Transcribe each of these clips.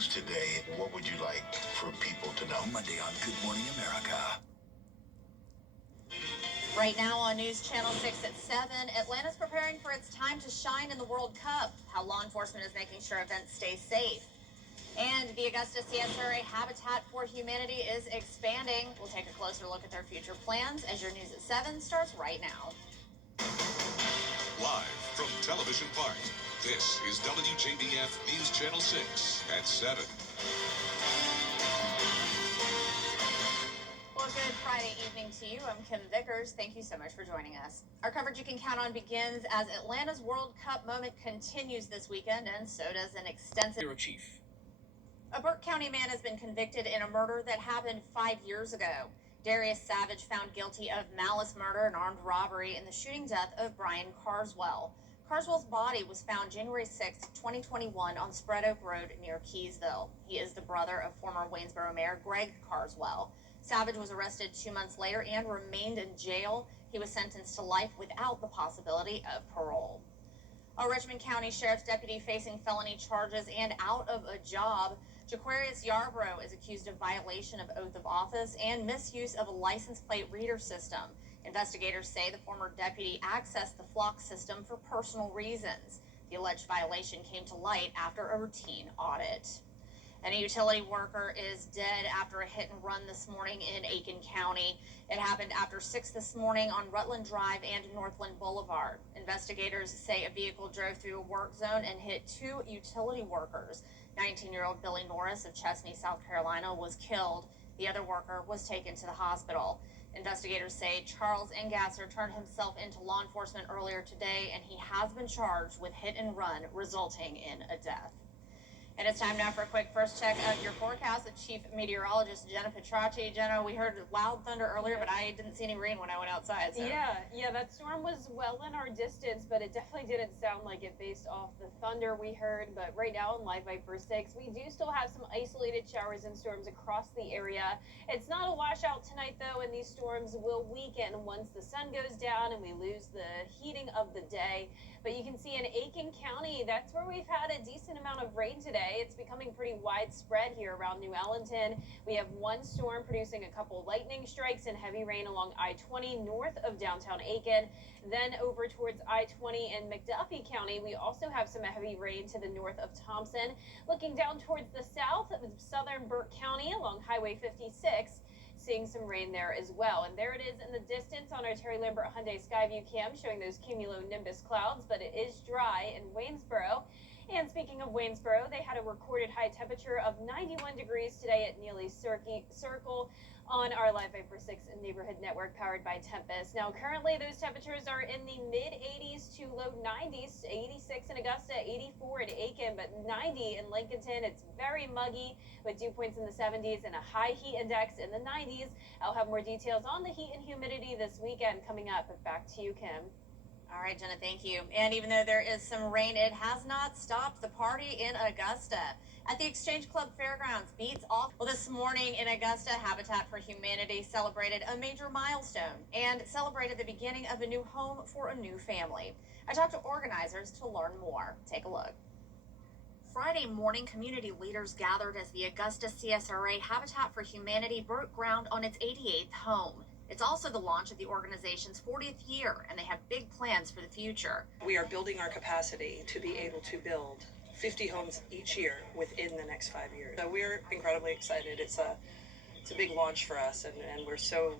news today. What would you like for people to know? Monday on Good Morning America. Right now on News Channel 6 at 7, Atlanta's preparing for its time to shine in the World Cup, how law enforcement is making sure events stay safe. And the Augusta CSRA Habitat for Humanity is expanding. We'll take a closer look at their future plans as your News at 7 starts right now. Live from Television Park, this is WJBF News Channel 6 at 7. Well, good Friday evening to you. I'm Kim Vickers. Thank you so much for joining us. Our coverage you can count on begins as Atlanta's World Cup moment continues this weekend, and so does an extensive... Bureau Chief. A Burke County man has been convicted in a murder that happened 5 years ago. Darius Savage found guilty of malice murder and armed robbery in the shooting death of Brian Carswell. Carswell's body was found January 6, 2021 on Spread Oak Road near Keysville. He is the brother of former Waynesboro Mayor Greg Carswell. Savage was arrested 2 months later and remained in jail. He was sentenced to life without the possibility of parole. A Richmond County Sheriff's deputy facing felony charges and out of a job. Jaquarius Yarbrough is accused of violation of oath of office and misuse of a license plate reader system. Investigators say the former deputy accessed the flock system for personal reasons. The alleged violation came to light after a routine audit. And a utility worker is dead after a hit and run this morning in Aiken County. It happened after 6 this morning on Rutland Drive and Northland Boulevard. Investigators say a vehicle drove through a work zone and hit 2 utility workers. 19-year-old Billy Norris of Chesnee, South Carolina, was killed. The other worker was taken to the hospital. Investigators say Charles Engasser turned himself into law enforcement earlier today, and he has been charged with hit and run resulting in a death. And it's time now for a quick first check of your forecast with Chief Meteorologist Jenna Petracci. Jenna, we heard loud thunder earlier, but I didn't see any rain when I went outside. So. Yeah, that storm was well in our distance, but it definitely didn't sound like it based off the thunder we heard. But right now on Live Viper 6, we do still have some isolated showers and storms across the area. It's not a washout tonight, though, and these storms will weaken once the sun goes down and we lose the heating of the day. But you can see in Aiken County, that's where we've had a decent amount of rain today. It's becoming pretty widespread here around New Allenton. We have one storm producing a couple lightning strikes and heavy rain along I-20 north of downtown Aiken. Then over towards I-20 in McDuffie County, we also have some heavy rain to the north of Thompson. Looking down towards the south of southern Burke County along Highway 56. Seeing some rain there as well. And there it is in the distance on our Terry Lambert Hyundai Skyview cam showing those cumulonimbus clouds, but it is dry in Waynesboro. And speaking of Waynesboro, they had a recorded high temperature of 91 degrees today at Neely Circle on our Live Viper 6 neighborhood network powered by Tempest. Now, currently those temperatures are in the mid-80s to low 90s, 86 in Augusta, 84 in Aiken, but 90 in Lincolnton. It's very muggy with dew points in the 70s and a high heat index in the 90s. I'll have more details on the heat and humidity this weekend coming up. Back to you, Kim. All right, Jenna, thank you. And even though there is some rain, it has not stopped the party in Augusta. At the Exchange Club Fairgrounds, beats off. Well, this morning in Augusta, Habitat for Humanity celebrated a major milestone and celebrated the beginning of a new home for a new family. I talked to organizers to learn more. Take a look. Friday morning, community leaders gathered as the Augusta CSRA Habitat for Humanity broke ground on its 88th home. It's also the launch of the organization's 40th year, and they have big plans for the future. We are building our capacity to be able to build 50 homes each year within the next 5 years. So we're incredibly excited. It's a big launch for us, and we're so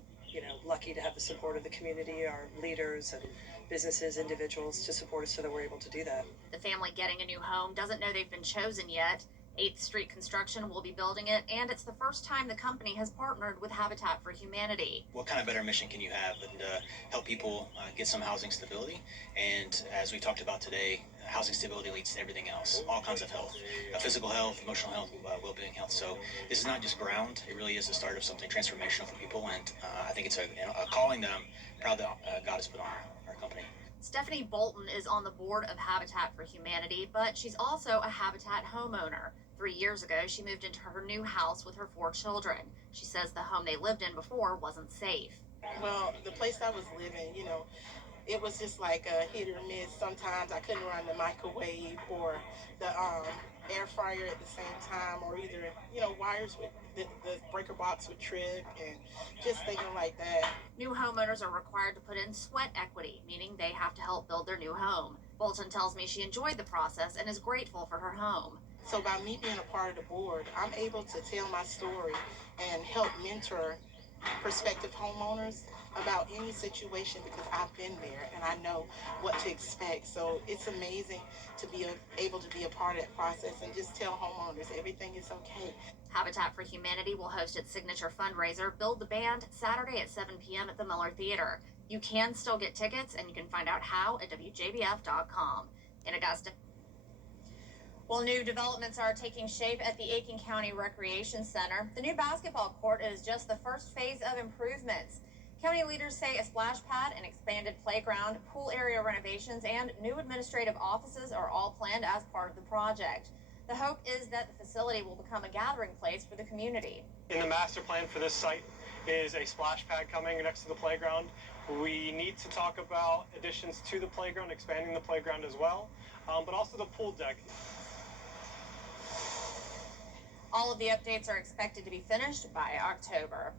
lucky to have the support of the community, our leaders and businesses, individuals to support us so that we're able to do that. The family getting a new home doesn't know they've been chosen yet. 8th Street Construction will be building it, and it's the first time the company has partnered with Habitat for Humanity. What kind of better mission can you have than to help people get some housing stability? And as we talked about today, housing stability leads to everything else, all kinds of health, physical health, emotional health, well-being health. So this is not just ground, it really is the start of something transformational for people, and I think it's a calling that I'm proud that God has put on our company. Stephanie Bolton is on the board of Habitat for Humanity, but she's also a Habitat homeowner. 3 years ago, she moved into her new house with her 4 children. She says the home they lived in before wasn't safe. Well, the place I was living, it was just like a hit or miss. Sometimes I couldn't run the microwave or the air fryer at the same time, or either, wires with the breaker box would trip, and just thinking like that. New homeowners are required to put in sweat equity, meaning they have to help build their new home. Bolton tells me she enjoyed the process and is grateful for her home. So by me being a part of the board, I'm able to tell my story and help mentor prospective homeowners about any situation, because I've been there and I know what to expect. So it's amazing to be able to be a part of that process and just tell homeowners everything is okay. Habitat for Humanity will host its signature fundraiser, Build the Band, Saturday at 7 p.m. at the Miller Theater. You can still get tickets, and you can find out how at WJBF.com. In Augusta. Well, new developments are taking shape at the Aiken County Recreation Center. The new basketball court is just the first phase of improvements. County leaders say a splash pad, an expanded playground, pool area renovations, and new administrative offices are all planned as part of the project. The hope is that the facility will become a gathering place for the community. In the master plan for this site is a splash pad coming next to the playground. We need to talk about additions to the playground, expanding the playground as well, but also the pool deck. All of the updates are expected to be finished by October.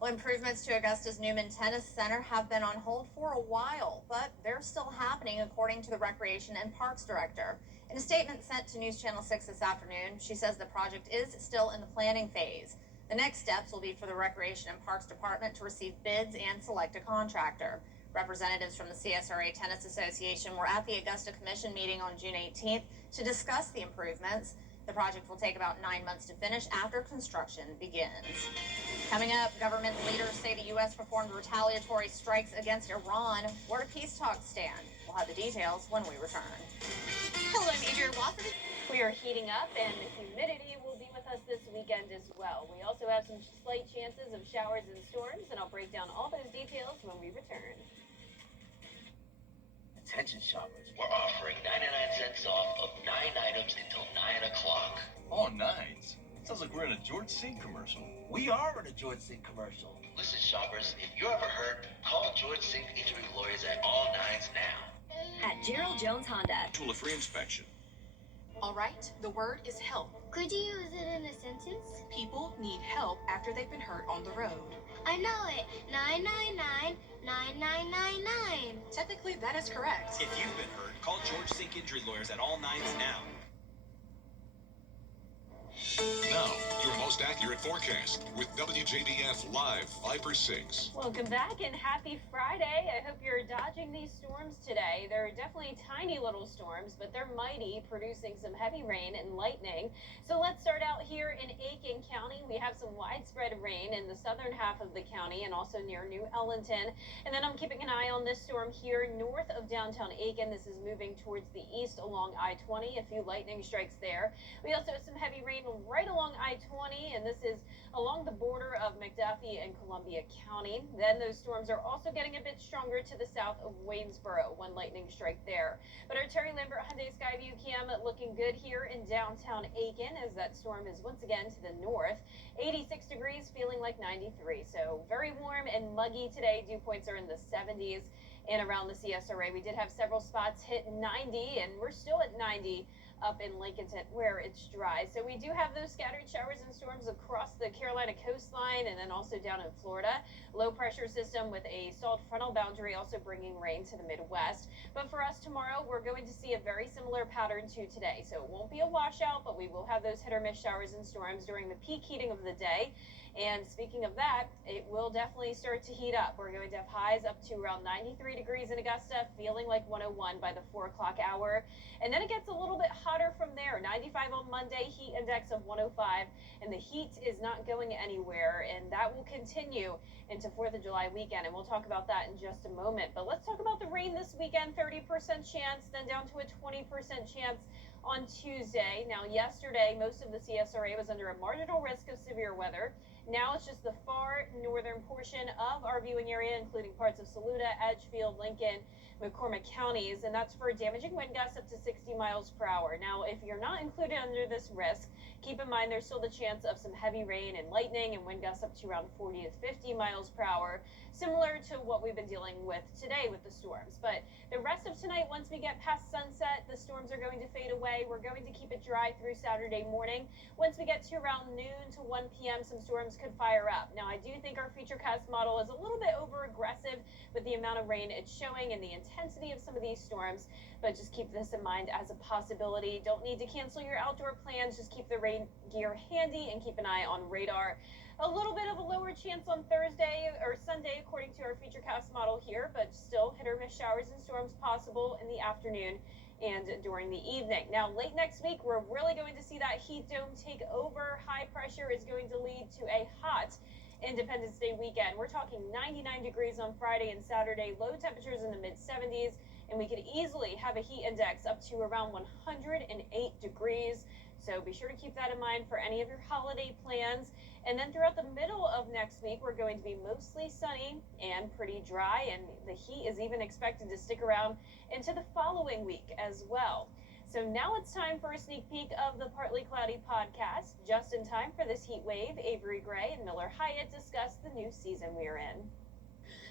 Well, improvements to Augusta's Newman Tennis Center have been on hold for a while, but they're still happening, according to the Recreation and Parks Director. In a statement sent to News Channel 6 this afternoon, she says the project is still in the planning phase. The next steps will be for the Recreation and Parks Department to receive bids and select a contractor. Representatives from the CSRA Tennis Association were at the Augusta Commission meeting on June 18th to discuss the improvements. The project will take about 9 months to finish after construction begins. Coming up, government leaders say the U.S. performed retaliatory strikes against Iran. Where do peace talks stand? We'll have the details when we return. Hello, I'm Adrian Wofford. We are heating up, and the humidity will be with us this weekend as well. We also have some slight chances of showers and storms, and I'll break down all those details when we return. Attention shoppers, we're offering 99 cents off of 9 items until 9 o'clock. Oh, nice. Sounds like we're in a George C. commercial. We are in a George C. commercial. Listen, shoppers, if you're ever hurt, call George Sink Injury Lawyers at all nines now. At Gerald Jones Honda. A free inspection. All right, the word is help. Could you use it in a sentence? People need help after they've been hurt on the road. I know it. 999 9999. Technically, that is correct. If you've been hurt, call George Sink Injury Lawyers at all nines now. Now, your most accurate forecast with WJBF Live 5/6. Welcome back and happy Friday. I hope you're dodging these storms today. They're definitely tiny little storms, but they're mighty, producing some heavy rain and lightning. So let's start out here in Aiken County. We have some widespread rain in the southern half of the county and also near New Ellington. And then I'm keeping an eye on this storm here north of downtown Aiken. This is moving towards the east along I-20. A few lightning strikes there. We also have some heavy rain right along I-20, and this is along the border of McDuffie and Columbia County. Then those storms are also getting a bit stronger to the south of Waynesboro. One lightning strike there. But our Terry Lambert Hyundai Skyview cam looking good here in downtown Aiken as that storm is once again to the north. 86 degrees, feeling like 93. So very warm and muggy today. Dew points are in the 70s and around the CSRA. We did have several spots hit 90, and we're still at 90 up in Lincolnton where it's dry. So we do have those scattered showers and storms across the Carolina coastline and then also down in Florida. Low pressure system with a stalled frontal boundary also bringing rain to the Midwest. But for us tomorrow, we're going to see a very similar pattern to today. So it won't be a washout, but we will have those hit or miss showers and storms during the peak heating of the day. And speaking of that, it will definitely start to heat up. We're going to have highs up to around 93 degrees in Augusta, feeling like 101 by the 4 o'clock hour. And then it gets a little bit hotter from there. 95 on Monday, heat index of 105. And the heat is not going anywhere. And that will continue into 4th of July weekend. And we'll talk about that in just a moment. But let's talk about the rain this weekend. 30% chance, then down to a 20% chance on Tuesday. Now, yesterday, most of the CSRA was under a marginal risk of severe weather. Now it's just the far northern portion of our viewing area, including parts of Saluda, Edgefield, Lincoln, McCormick counties, and that's for damaging wind gusts up to 60 miles per hour. Now, if you're not included under this risk, keep in mind there's still the chance of some heavy rain and lightning and wind gusts up to around 40 to 50 miles per hour, similar to what we've been dealing with today with the storms. But the rest of tonight, once we get past sunset, the storms are going to fade away. We're going to keep it dry through Saturday morning. Once we get to around noon to 1 p.m., some storms could fire up. Now, I do think our Futurecast model is a little bit over aggressive with the amount of rain it's showing and the intensity of some of these storms, but just keep this in mind as a possibility. Don't need to cancel your outdoor plans. Just keep the rain gear handy and keep an eye on radar. A little bit of a lower chance on Thursday or Sunday, according to our Futurecast model here, but still hit or miss showers and storms possible in the afternoon and during the evening. Now, late next week, we're really going to see that heat dome take over. High pressure is going to lead to a hot Independence Day weekend. We're talking 99 degrees on Friday and Saturday, low temperatures in the mid-70s, and we could easily have a heat index up to around 108 degrees. So be sure to keep that in mind for any of your holiday plans. And then throughout the middle of next week, we're going to be mostly sunny and pretty dry, and the heat is even expected to stick around into the following week as well. So now it's time for a sneak peek of the Partly Cloudy podcast. Just in time for this heat wave, Avery Gray and Miller Hyatt discuss the new season we're in.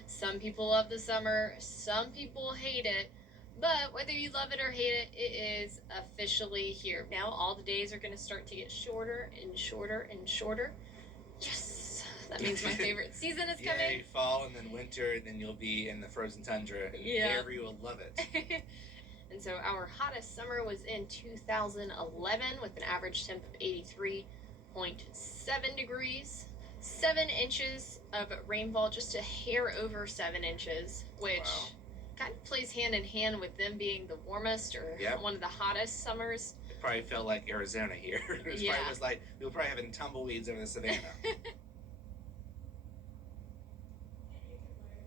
Some people love the summer, some people hate it. But whether you love it or hate it, it is officially here. Now all the days are going to start to get shorter and shorter and shorter. Yes, that means my favorite season is coming. Yay, fall and then winter, and then you'll be in the frozen tundra, and Avery will love it. And so our hottest summer was in 2011 with an average temp of 83.7 degrees. 7 inches of rainfall, just a hair over 7 inches, which kind of plays hand in hand with them being the warmest or one of the hottest summers. It probably felt like Arizona here. It was probably was like we were probably having tumbleweeds over the savannah.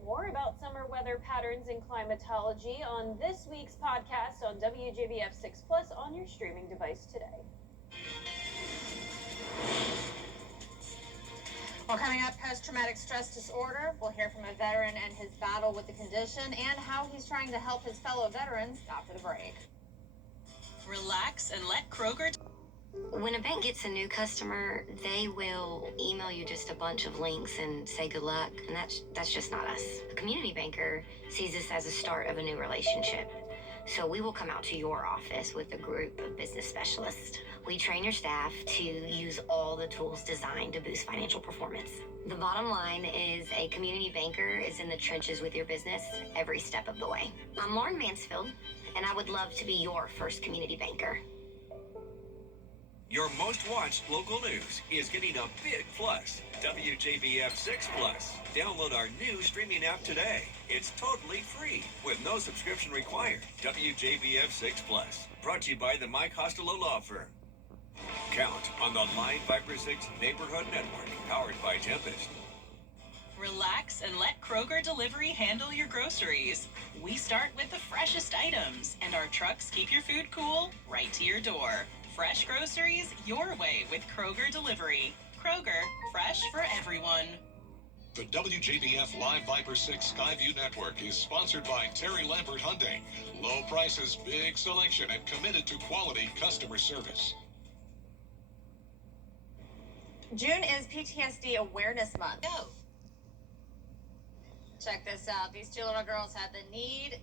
More about summer weather patterns and climatology on this week's podcast on WJBF 6 Plus on your streaming device today. Well, coming up, post-traumatic stress disorder. We'll hear from a veteran and his battle with the condition and how he's trying to help his fellow veterans after the break. Relax and let Kroger... When a bank gets a new customer, they will email you just a bunch of links and say good luck, and that's just not us. A community banker sees this as a start of a new relationship. So we will come out to your office with a group of business specialists. We train your staff to use all the tools designed to boost financial performance. The bottom line is a community banker is in the trenches with your business every step of the way. I'm Lauren Mansfield, and I would love to be your first community banker. Your most watched local news is getting a big plus. WJBF 6 Plus. Download our new streaming app today. It's totally free with no subscription required. WJBF 6 Plus. Brought to you by the Mike Costello Law Firm. Count on the Line Viper 6 Neighborhood Network, powered by Tempest. Relax and let Kroger Delivery handle your groceries. We start with the freshest items, and our trucks keep your food cool right to your door. Fresh groceries your way with Kroger Delivery. Kroger, fresh for everyone. The WJBF Live Viper 6 Skyview Network is sponsored by Terry Lambert Hyundai. Low prices, big selection, and committed to quality customer service. June is PTSD Awareness Month. Go. Check this out. These two little girls had the need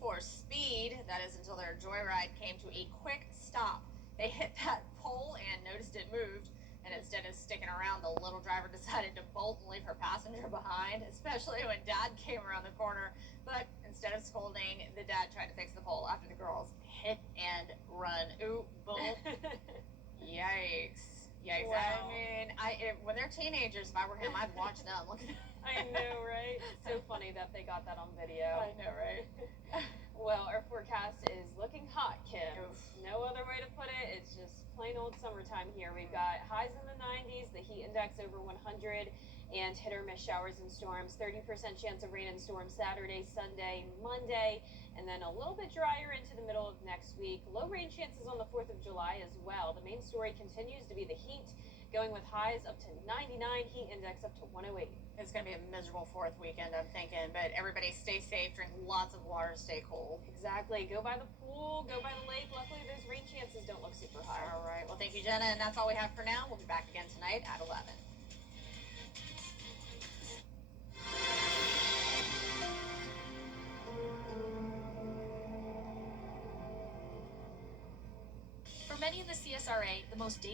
for speed. That is until their joyride came to a quick stop. They hit that pole and noticed it moved. And instead of sticking around, the little driver decided to bolt and leave her passenger behind, especially when Dad came around the corner. But instead of scolding, the dad tried to fix the pole after the girls hit and run. Ooh, boom. Yikes. Yikes. Wow. I mean, when they're teenagers, if I were him, I'd watch them. Look at I know, right? So funny that they got that on video. I know, right? Well, our forecast is looking hot, Kim. No other way to put it. It's just plain old summertime here. We've got highs in the 90s, the heat index over 100, and hit or miss showers and storms. 30% chance of rain and storms Saturday, Sunday, Monday, and then a little bit drier into the middle of next week. Low rain chances on the 4th of July as well. The main story continues to be the heat. going with highs up to 99, heat index up to 108. It's going to be a miserable fourth weekend, I'm thinking, but everybody stay safe, drink lots of water, stay cold. Exactly. Go by the pool, go by the lake. Luckily, those rain chances don't look super high. All right. Well, thank you, Jenna, and that's all we have for now. We'll be back again tonight at 11. For many in the CSRA, the most dangerous